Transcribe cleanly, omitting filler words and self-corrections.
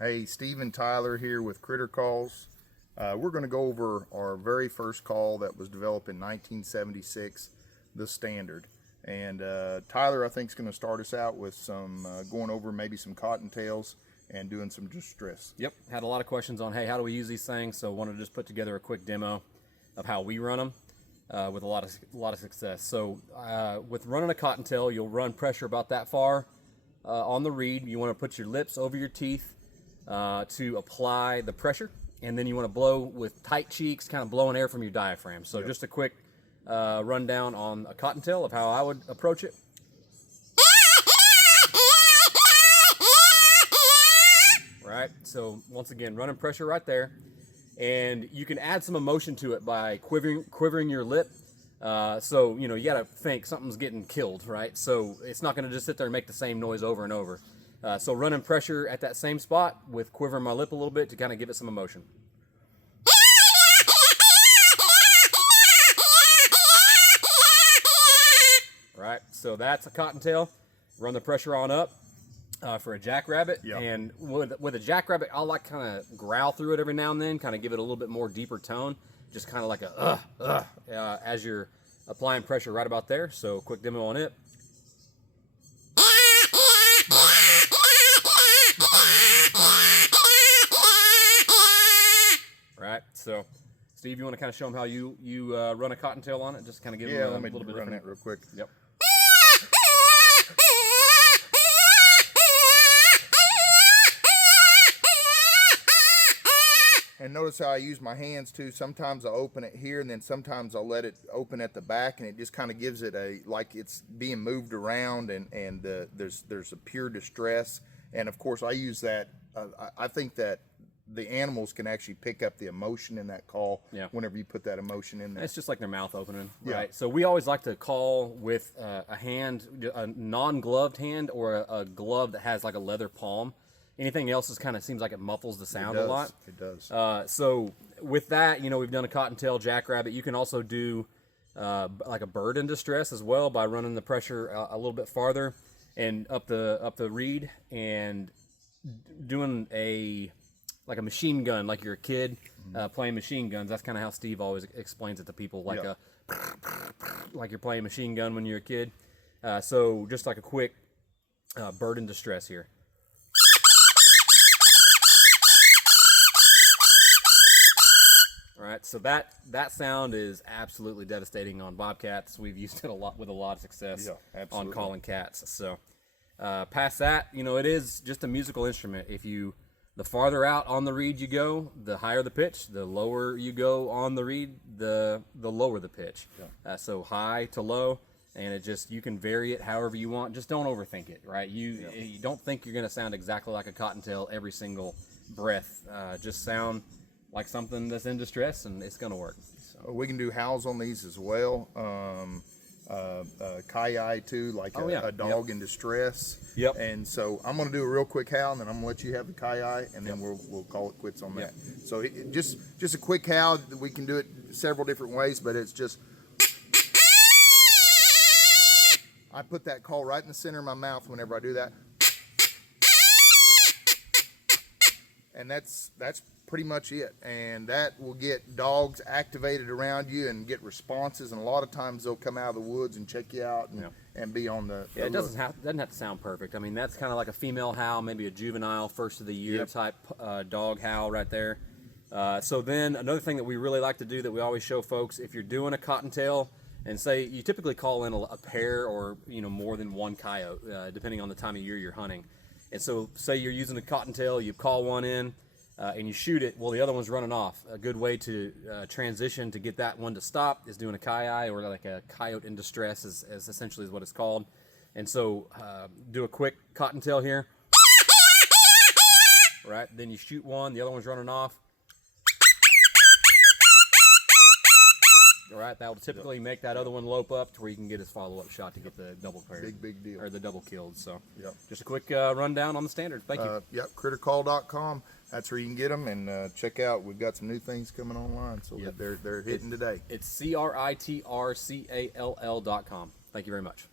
Hey, Steve and Tyler here with Critter Calls. We're going to go over our very first call that was developed in 1976, the Standard. And Tyler, I think, is going to start us out with some going over maybe some cottontails and doing some distress. Yep, had a lot of questions on, hey, how do we use these things? So wanted to just put together a quick demo of how we run them with a lot of success. So with running a cottontail, you'll run pressure about that far on the reed. You want to put your lips over your teeth to apply the pressure, and then you want to blow with tight cheeks, kind of blowing air from your diaphragm. So just a quick rundown on a cottontail of how I would approach it. Right, so once again, running pressure right there, and you can add some emotion to it by quivering your lip. So you know, you gotta think something's getting killed, right? So it's not gonna just sit there and make the same noise over and over. So running pressure at that same spot with quivering my lip a little bit to kind of give it some emotion. Right, so that's a cottontail. Run the pressure on up for a jackrabbit. Yep. And with a jackrabbit, I'll like kind of growl through it every now and then, kind of give it a little bit more deeper tone, just kind of like a as you're applying pressure right about there. So quick demo on it. Right, so Steve, you want to kind of show them how you run a cottontail on it? Just kind of give them a little bit run different. That real quick. Yep. And notice how I use my hands too. Sometimes I'll open it here, and then sometimes I'll let it open at the back, and it just kind of gives it a, like it's being moved around, and there's a pure distress. And of course I use that, I think that the animals can actually pick up the emotion in that call whenever you put that emotion in there. It's just like their mouth opening, right? So we always like to call with a hand, a non-gloved hand, or a glove that has like a leather palm. Anything else is kind of seems like it muffles the sound a lot. It does. So with that, you know, we've done a cottontail, jackrabbit. You can also do like a bird in distress as well by running the pressure a little bit farther and up the reed and doing like a machine gun, like you're a kid playing machine guns. That's kind of how Steve always explains it to people, like like you're playing machine gun when you're a kid. So just like a quick bird in distress here. All right, so that sound is absolutely devastating on bobcats. We've used it a lot with a lot of success on calling cats. So past that, you know, it is just a musical instrument. The farther out on the reed you go, the higher the pitch. The lower you go on the reed, the lower the pitch. So high to low, and you can vary it however you want. Just don't overthink it, right? You don't think you're going to sound exactly like a cottontail every single breath. Just sound like something that's in distress, and it's going to work. So. We can do howls on these as well. Coyote too, like a dog in distress. Yep. And so I'm going to do a real quick howl, and then I'm going to let you have the coyote, and then we'll call it quits on that. So just a quick howl. We can do it several different ways, but it's just. I put that call right in the center of my mouth whenever I do that. And that's pretty much it, and that will get dogs activated around you and get responses, and a lot of times they'll come out of the woods and check you out and be on the it doesn't have to sound perfect. I mean, that's kind of like a female howl, maybe a juvenile first of the year type dog howl right there. So then another thing that we really like to do that we always show folks, if you're doing a cottontail, and say you typically call in a pair or more than one coyote depending on the time of year you're hunting. And so say you're using a cottontail, you call one in and you shoot it, well, the other one's running off. A good way to transition to get that one to stop is doing a coyote, or like a coyote in distress is essentially what it's called. And so do a quick cottontail here. Right, then you shoot one, the other one's running off. All right, that will typically make that other one lope up to where you can get his follow-up shot to get the double cleared. Big deal. Or the double killed. So just a quick rundown on the Standard. Thank you. Crittercall.com. That's where you can get them, and check out. We've got some new things coming online, so they're hitting today. It's CRITRCALL.com. Thank you very much.